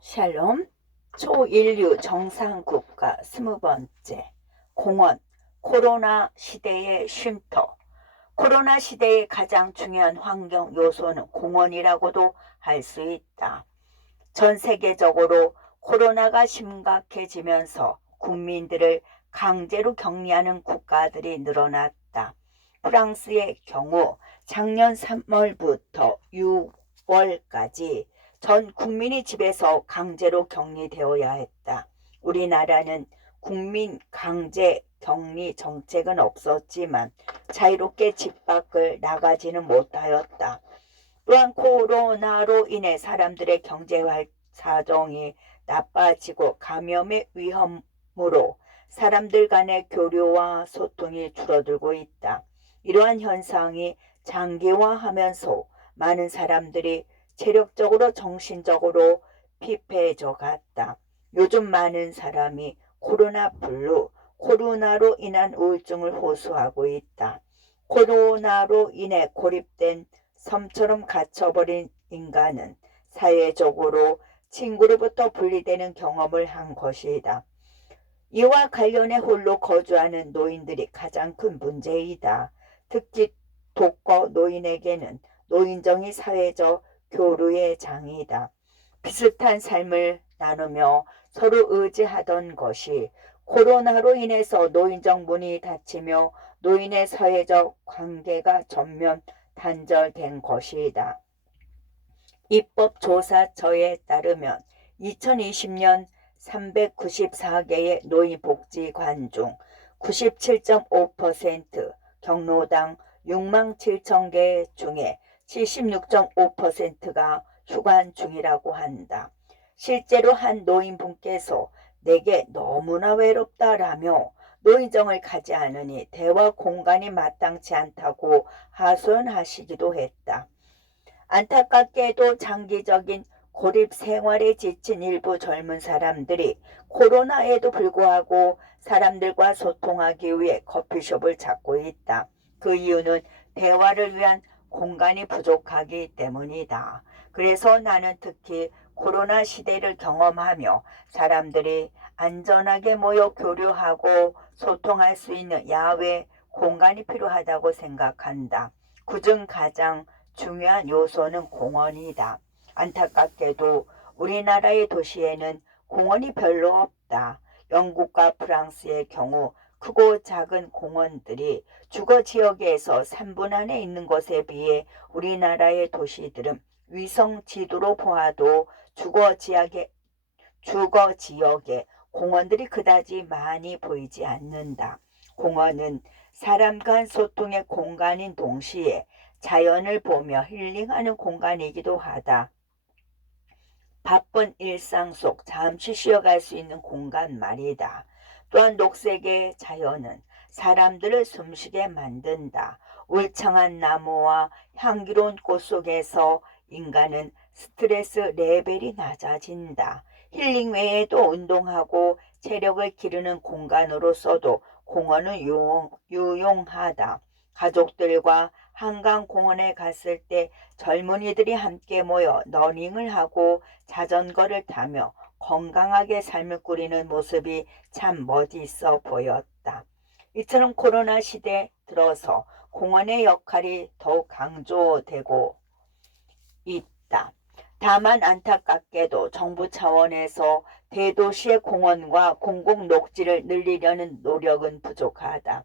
샬롬. 초인류 정상국가 20번째. 공원. 코로나 시대의 쉼터. 코로나 시대의 가장 중요한 환경 요소는 공원이라고도 할 수 있다. 전 세계적으로 코로나가 심각해지면서 국민들을 강제로 격리하는 국가들이 늘어났다. 프랑스의 경우 작년 3월부터 6월까지 전 국민이 집에서 강제로 격리되어야 했다. 우리나라는 국민 강제 격리 정책은 없었지만 자유롭게 집 밖을 나가지는 못하였다. 또한 코로나로 인해 사람들의 경제 사정이 나빠지고 감염의 위험으로 사람들 간의 교류와 소통이 줄어들고 있다. 이러한 현상이 장기화하면서 많은 사람들이 체력적으로 정신적으로 피폐해져 갔다. 요즘 많은 사람이 코로나 블루, 코로나로 인한 우울증을 호소하고 있다. 코로나로 인해 고립된 섬처럼 갇혀버린 인간은 사회적으로 친구로부터 분리되는 경험을 한 것이다. 이와 관련해 홀로 거주하는 노인들이 가장 큰 문제이다. 특히 독거 노인에게는 노인정이 사회적 교류의 장이다. 비슷한 삶을 나누며 서로 의지하던 것이 코로나로 인해서 노인정 문이 닫히며 노인의 사회적 관계가 전면 단절된 것이다. 입법조사처에 따르면 2020년 394개의 노인복지관 중 97.5%, 경로당 6만 7천 개 중에 76.5%가 휴관 중이라고 한다. 실제로 한 노인분께서 내게 너무나 외롭다라며 노인정을 가지 않으니 대화 공간이 마땅치 않다고 하소연하시기도 했다. 안타깝게도 장기적인 고립 생활에 지친 일부 젊은 사람들이 코로나에도 불구하고 사람들과 소통하기 위해 커피숍을 찾고 있다. 그 이유는 대화를 위한 공간이 부족하기 때문이다. 그래서 나는 특히 코로나 시대를 경험하며 사람들이 안전하게 모여 교류하고 소통할 수 있는 야외 공간이 필요하다고 생각한다. 그중 가장 중요한 요소는 공원이다. 안타깝게도 우리나라의 도시에는 공원이 별로 없다. 영국과 프랑스의 경우 크고 작은 공원들이 주거 지역에서 3분 안에 있는 것에 비해 우리나라의 도시들은 위성 지도로 보아도 주거 지역에 공원들이 그다지 많이 보이지 않는다. 공원은 사람 간 소통의 공간인 동시에 자연을 보며 힐링하는 공간이기도 하다. 바쁜 일상 속 잠시 쉬어갈 수 있는 공간 말이다. 또한 녹색의 자연은 사람들을 숨쉬게 만든다. 울창한 나무와 향기로운 꽃 속에서 인간은 스트레스 레벨이 낮아진다. 힐링 외에도 운동하고 체력을 기르는 공간으로서도 공원은 유용하다. 가족들과 한강공원에 갔을 때 젊은이들이 함께 모여 러닝을 하고 자전거를 타며 건강하게 삶을 꾸리는 모습이 참 멋있어 보였다. 이처럼 코로나 시대 들어서 공원의 역할이 더욱 강조되고 있다. 다만 안타깝게도 정부 차원에서 대도시의 공원과 공공녹지를 늘리려는 노력은 부족하다.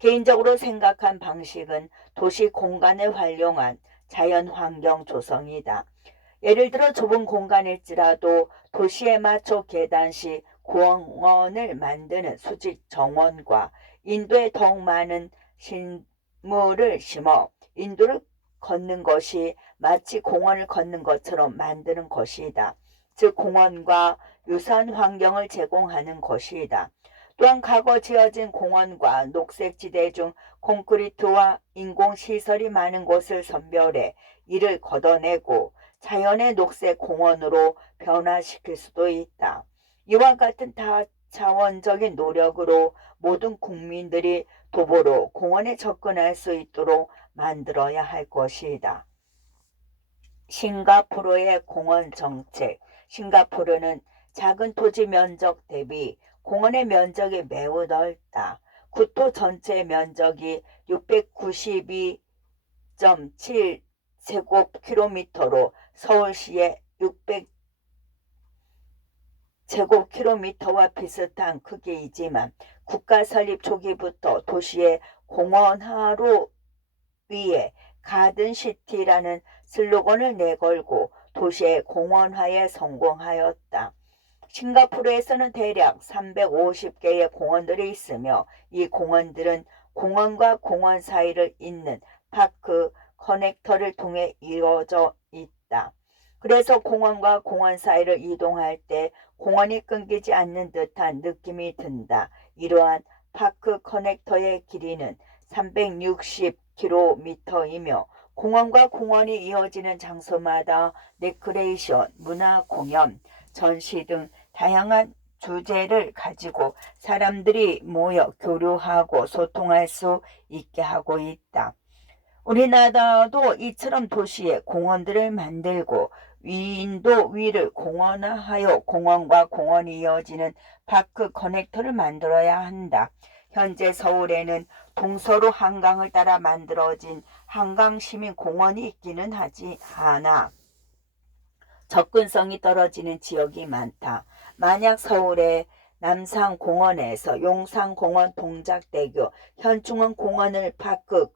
개인적으로 생각한 방식은 도시 공간을 활용한 자연환경 조성이다. 예를 들어 좁은 공간일지라도 도시에 맞춰 계단식 공원을 만드는 수직 정원과 인도에 더욱 많은 식물을 심어 인도를 걷는 것이 마치 공원을 걷는 것처럼 만드는 것이다. 즉 공원과 유사한 환경을 제공하는 것이다. 또한 과거 지어진 공원과 녹색지대 중 콘크리트와 인공시설이 많은 곳을 선별해 이를 걷어내고 자연의 녹색 공원으로 변화시킬 수도 있다. 이와 같은 다차원적인 노력으로 모든 국민들이 도보로 공원에 접근할 수 있도록 만들어야 할 것이다. 싱가포르의 공원 정책, 싱가포르는 작은 토지 면적 대비 공원의 면적이 매우 넓다. 구토 전체 면적이 692.7제곱킬로미터로 서울시의 600제곱킬로미터와 비슷한 크기이지만 국가 설립 초기부터 도시의 공원화로 위에 가든시티라는 슬로건을 내걸고 도시의 공원화에 성공하였다. 싱가포르에서는 대략 350개의 공원들이 있으며 이 공원들은 공원과 공원 사이를 잇는 파크 커넥터를 통해 이루어져 있다. 그래서 공원과 공원 사이를 이동할 때 공원이 끊기지 않는 듯한 느낌이 든다. 이러한 파크 커넥터의 길이는 360km이며 공원과 공원이 이어지는 장소마다 레크레이션, 문화공연, 전시 등 다양한 주제를 가지고 사람들이 모여 교류하고 소통할 수 있게 하고 있다. 우리나라도 이처럼 도시에 공원들을 만들고 위인도 위를 공원화하여 공원과 공원이 이어지는 파크 커넥터를 만들어야 한다. 현재 서울에는 동서로 한강을 따라 만들어진 한강시민공원이 있기는 하지 않아 접근성이 떨어지는 지역이 많다. 만약 서울의 남산공원에서 용산공원, 동작대교, 현충원공원을 파크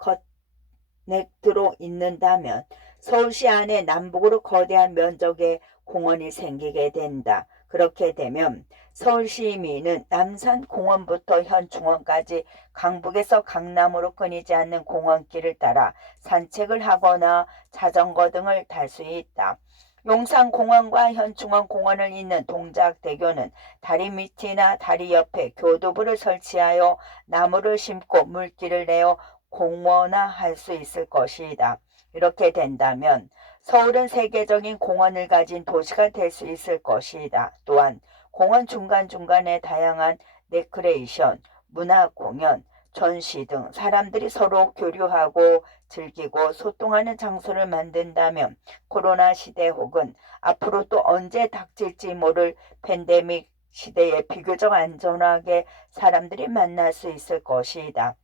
커넥트로 잇는다면 서울시 안에 남북으로 거대한 면적의 공원이 생기게 된다. 그렇게 되면 서울 시민은 남산공원부터 현충원까지 강북에서 강남으로 끊이지 않는 공원길을 따라 산책을 하거나 자전거 등을 탈 수 있다. 용산공원과 현충원공원을 잇는 동작대교는 다리 밑이나 다리 옆에 교두부를 설치하여 나무를 심고 물길을 내어 공원화할 수 있을 것이다. 이렇게 된다면 서울은 세계적인 공원을 가진 도시가 될 수 있을 것이다. 또한 공원 중간중간에 다양한 레크레이션, 문화공연, 전시 등 사람들이 서로 교류하고 즐기고 소통하는 장소를 만든다면 코로나 시대 혹은 앞으로 또 언제 닥칠지 모를 팬데믹 시대에 비교적 안전하게 사람들이 만날 수 있을 것이다.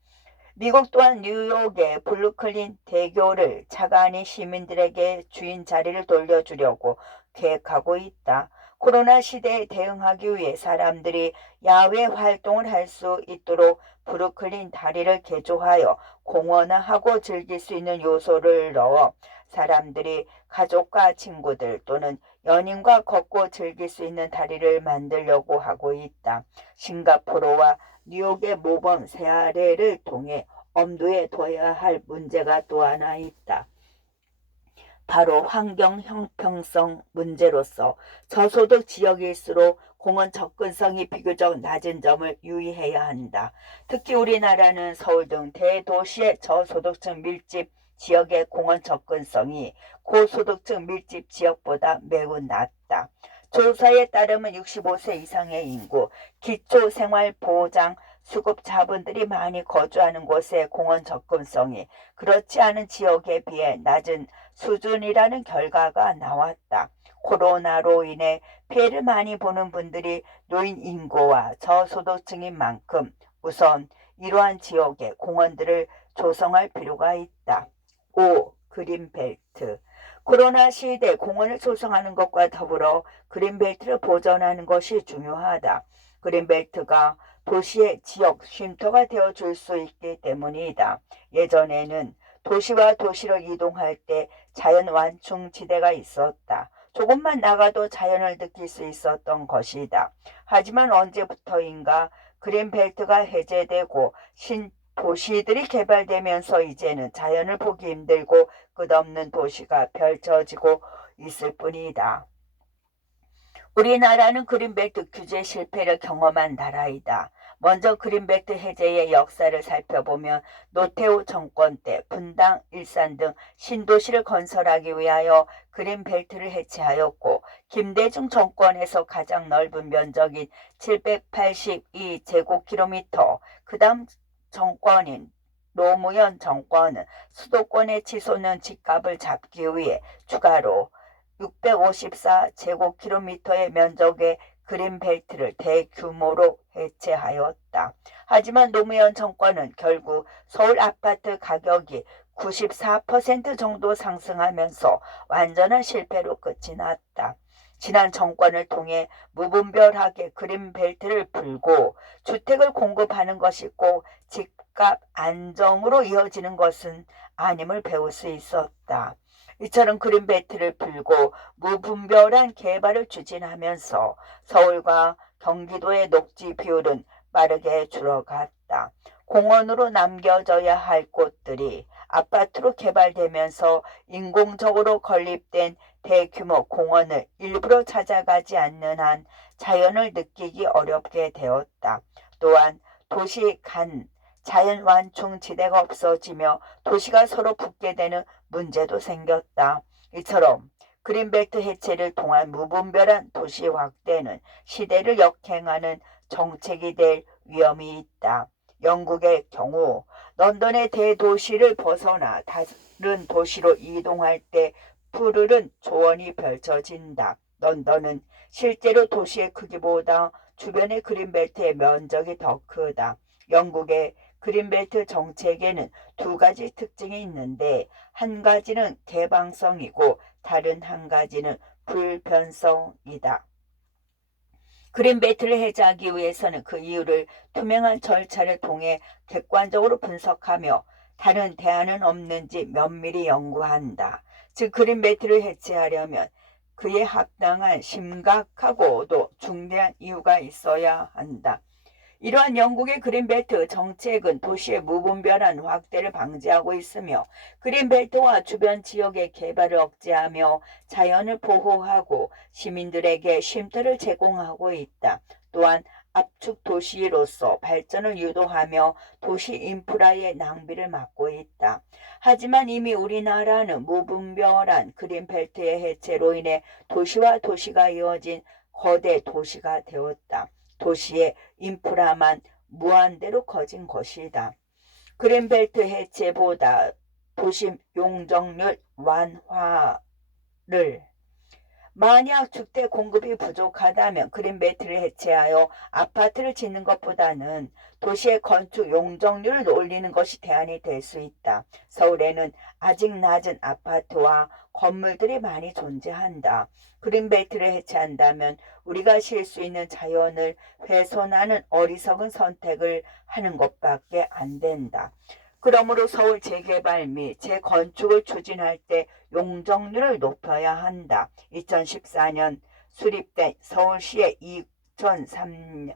미국 또한 뉴욕의 브루클린 대교를 차가 아닌 시민들에게 주인 자리를 돌려주려고 계획하고 있다. 코로나 시대에 대응하기 위해 사람들이 야외 활동을 할 수 있도록 브루클린 다리를 개조하여 공원화하고 즐길 수 있는 요소를 넣어 사람들이 가족과 친구들 또는 연인과 걷고 즐길 수 있는 다리를 만들려고 하고 있다. 싱가포르와 뉴욕의 모범 사례를 통해 엄두에 둬야 할 문제가 또 하나 있다. 바로 환경 형평성 문제로서 저소득 지역일수록 공원 접근성이 비교적 낮은 점을 유의해야 한다. 특히 우리나라는 서울 등 대도시의 저소득층 밀집 지역의 공원 접근성이 고소득층 밀집 지역보다 매우 낮다. 조사에 따르면 65세 이상의 인구, 기초생활보장 수급자분들이 많이 거주하는 곳의 공원 접근성이 그렇지 않은 지역에 비해 낮은 수준이라는 결과가 나왔다. 코로나로 인해 피해를 많이 보는 분들이 노인 인구와 저소득층인 만큼 우선 이러한 지역에 공원들을 조성할 필요가 있다. 5. 그린벨트. 코로나 시대 공원을 조성하는 것과 더불어 그린벨트를 보존하는 것이 중요하다. 그린벨트가 도시의 지역 쉼터가 되어줄 수 있기 때문이다. 예전에는 도시와 도시를 이동할 때 자연 완충지대가 있었다. 조금만 나가도 자연을 느낄 수 있었던 것이다. 하지만 언제부터인가 그린벨트가 해제되고 신도시들이 개발되면서 이제는 자연을 보기 힘들고 끝없는 도시가 펼쳐지고 있을 뿐이다. 우리나라는 그린벨트 규제 실패를 경험한 나라이다. 먼저 그린벨트 해제의 역사를 살펴보면 노태우 정권 때 분당, 일산 등 신도시를 건설하기 위하여 그린벨트를 해체하였고 김대중 정권에서 가장 넓은 면적인 782제곱킬로미터, 그 다음 정권인 노무현 정권은 수도권의 치솟는 집값을 잡기 위해 추가로 654제곱킬로미터의 면적의 그린벨트를 대규모로 해체하였다. 하지만 노무현 정권은 결국 서울 아파트 가격이 94% 정도 상승하면서 완전한 실패로 끝이 났다. 지난 정권을 통해 무분별하게 그린벨트를 풀고 주택을 공급하는 것이 꼭 집값 안정으로 이어지는 것은 아님을 배울 수 있었다. 이처럼 그린벨트를 풀고 무분별한 개발을 추진하면서 서울과 경기도의 녹지 비율은 빠르게 줄어갔다. 공원으로 남겨져야 할 곳들이 아파트로 개발되면서 인공적으로 건립된 대규모 공원을 일부러 찾아가지 않는 한 자연을 느끼기 어렵게 되었다. 또한 도시 간 자연 완충지대가 없어지며 도시가 서로 붙게 되는 문제도 생겼다. 이처럼 그린벨트 해체를 통한 무분별한 도시 확대는 시대를 역행하는 정책이 될 위험이 있다. 영국의 경우 런던의 대도시를 벗어나 다른 도시로 이동할 때 푸르른 조언이 펼쳐진다. 런던은 실제로 도시의 크기보다 주변의 그린벨트의 면적이 더 크다. 영국의 그린벨트 정책에는 두 가지 특징이 있는데 한 가지는 개방성이고 다른 한 가지는 불변성이다. 그린벨트를 해제하기 위해서는 그 이유를 투명한 절차를 통해 객관적으로 분석하며 다른 대안은 없는지 면밀히 연구한다. 즉 그린벨트를 해체하려면 그에 합당한 심각하고도 중대한 이유가 있어야 한다. 이러한 영국의 그린벨트 정책은 도시의 무분별한 확대를 방지하고 있으며 그린벨트와 주변 지역의 개발을 억제하며 자연을 보호하고 시민들에게 쉼터를 제공하고 있다. 또한 압축 도시로서 발전을 유도하며 도시 인프라의 낭비를 막고 있다. 하지만 이미 우리나라는 무분별한 그린벨트의 해체로 인해 도시와 도시가 이어진 거대 도시가 되었다. 도시의 인프라만 무한대로 커진 것이다. 그린벨트 해체보다 도시 용적률 완화를 만약 주택 공급이 부족하다면 그린벨트를 해체하여 아파트를 짓는 것보다는 도시의 건축 용적률을 올리는 것이 대안이 될 수 있다. 서울에는 아직 낮은 아파트와 건물들이 많이 존재한다. 그린벨트를 해체한다면 우리가 쉴 수 있는 자연을 훼손하는 어리석은 선택을 하는 것밖에 안 된다. 그러므로 서울 재개발 및 재건축을 추진할 때 용적률을 높여야 한다. 2014년 수립된 서울시의 2030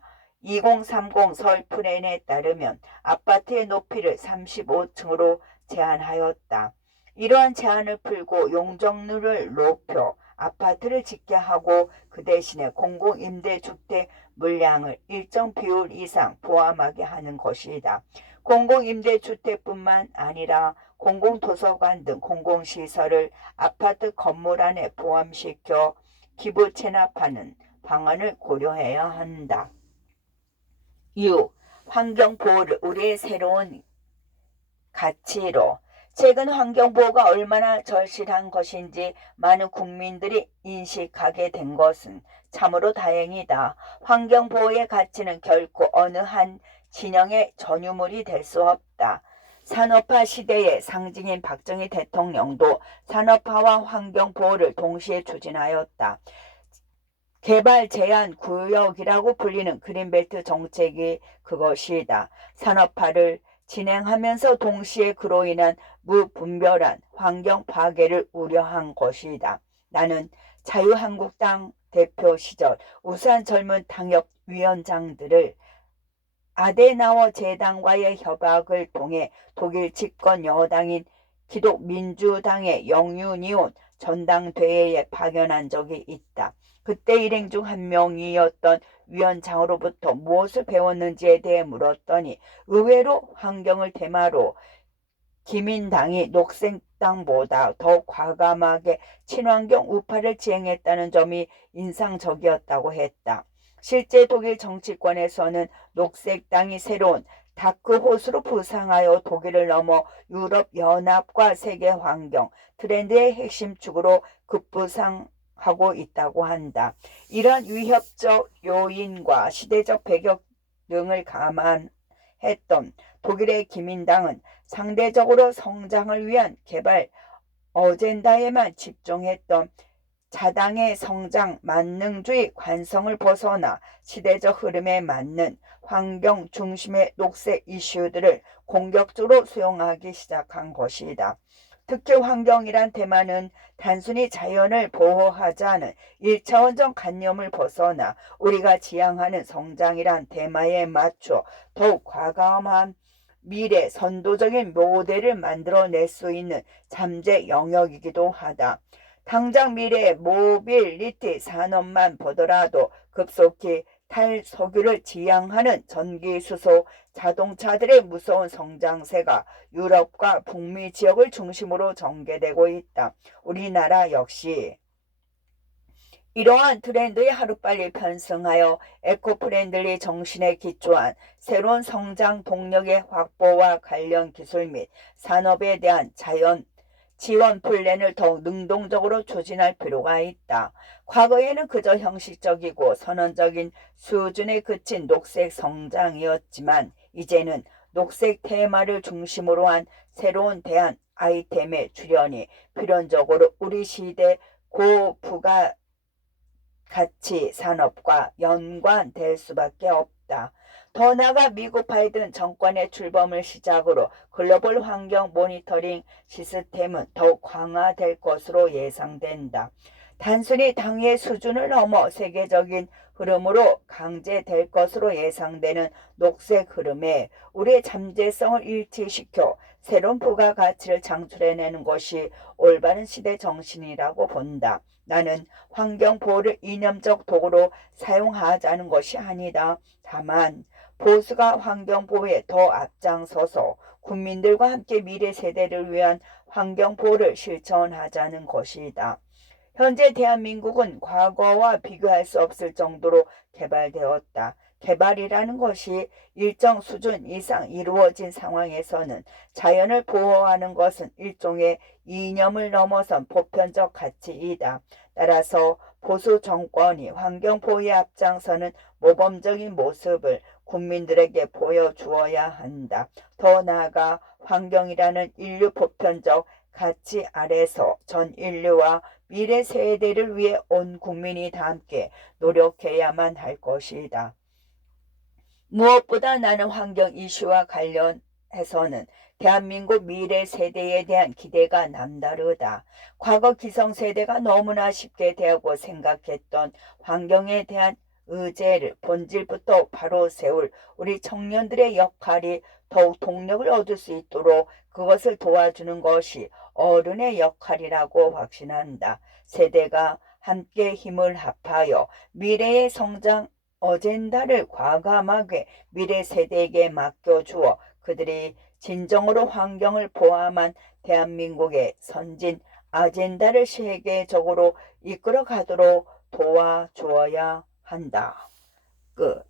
서울 플랜에 따르면 아파트의 높이를 35층으로 제한하였다. 이러한 제한을 풀고 용적률을 높여 아파트를 짓게 하고 그 대신에 공공임대주택 물량을 일정 비율 이상 포함하게 하는 것이다. 공공임대주택뿐만 아니라 공공도서관 등 공공시설을 아파트 건물 안에 포함시켜 기부 체납하는 방안을 고려해야 한다. 6. 환경보호를 우리의 새로운 가치로 최근 환경보호가 얼마나 절실한 것인지 많은 국민들이 인식하게 된 것은 참으로 다행이다. 환경보호의 가치는 결코 어느 한 진영의 전유물이 될 수 없다. 산업화 시대의 상징인 박정희 대통령도 산업화와 환경보호를 동시에 추진하였다. 개발 제한 구역이라고 불리는 그린벨트 정책이 그것이다. 산업화를 진행하면서 동시에 그로 인한 무분별한 환경 파괴를 우려한 것이다. 나는 자유한국당 대표 시절 우수한 젊은 당협위원장들을 아데나워 재단과의 협약을 통해 독일 집권 여당인 기독민주당의 영유니온 전당대회에 파견한 적이 있다. 그때 일행 중 한 명이었던 위원장으로부터 무엇을 배웠는지에 대해 물었더니 의외로 환경을 테마로 기민당이 녹색당보다 더 과감하게 친환경 우파를 지행했다는 점이 인상적이었다고 했다. 실제 독일 정치권에서는 녹색당이 새로운 다크호스로 부상하여 독일을 넘어 유럽 연합과 세계 환경 트렌드의 핵심 축으로 급부상하고 있다고 한다. 이러한 위협적 요인과 시대적 배경 등을 감안했던 독일의 기민당은 상대적으로 성장을 위한 개발 어젠다에만 집중했던 자당의 성장 만능주의 관성을 벗어나 시대적 흐름에 맞는 환경 중심의 녹색 이슈들을 공격적으로 수용하기 시작한 것이다. 특히 환경이란 테마는 단순히 자연을 보호하자는 1차원적 관념을 벗어나 우리가 지향하는 성장이란 테마에 맞춰 더욱 과감한 미래 선도적인 모델을 만들어낼 수 있는 잠재 영역이기도 하다. 당장 미래의 모빌리티 산업만 보더라도 급속히 탈석유를 지향하는 전기수소 자동차들의 무서운 성장세가 유럽과 북미 지역을 중심으로 전개되고 있다. 우리나라 역시 이러한 트렌드에 하루빨리 편승하여 에코프렌들리 정신에 기초한 새로운 성장 동력의 확보와 관련 기술 및 산업에 대한 자연 지원 플랜을 더욱 능동적으로 추진할 필요가 있다. 과거에는 그저 형식적이고 선언적인 수준에 그친 녹색 성장이었지만 이제는 녹색 테마를 중심으로 한 새로운 대안 아이템의 출현이 필연적으로 우리 시대 고부가 가치 산업과 연관될 수밖에 없다. 더 나아가 미국 바이든 정권의 출범을 시작으로 글로벌 환경 모니터링 시스템은 더욱 강화될 것으로 예상된다. 단순히 당의 수준을 넘어 세계적인 흐름으로 강제될 것으로 예상되는 녹색 흐름에 우리의 잠재성을 일치시켜 새로운 부가가치를 창출해내는 것이 올바른 시대 정신이라고 본다. 나는 환경보호를 이념적 도구로 사용하자는 것이 아니다. 다만 보수가 환경보호에 더 앞장서서 국민들과 함께 미래 세대를 위한 환경보호를 실천하자는 것이다. 현재 대한민국은 과거와 비교할 수 없을 정도로 개발되었다. 개발이라는 것이 일정 수준 이상 이루어진 상황에서는 자연을 보호하는 것은 일종의 이념을 넘어선 보편적 가치이다. 따라서 보수 정권이 환경 보호에 앞장서는 모범적인 모습을 국민들에게 보여주어야 한다. 더 나아가 환경이라는 인류 보편적 가치 아래서 전 인류와 미래 세대를 위해 온 국민이 다 함께 노력해야만 할 것이다. 무엇보다 나는 환경 이슈와 관련해서는 대한민국 미래 세대에 대한 기대가 남다르다. 과거 기성세대가 너무나 쉽게 대하고 생각했던 환경에 대한 의제를 본질부터 바로 세울 우리 청년들의 역할이 더욱 동력을 얻을 수 있도록 그것을 도와주는 것이 어른의 역할이라고 확신한다. 세대가 함께 힘을 합하여 미래의 성장 어젠다를 과감하게 미래 세대에게 맡겨주어 그들이 진정으로 환경을 포함한 대한민국의 선진 아젠다를 세계적으로 이끌어 가도록 도와주어야 한다. 끝.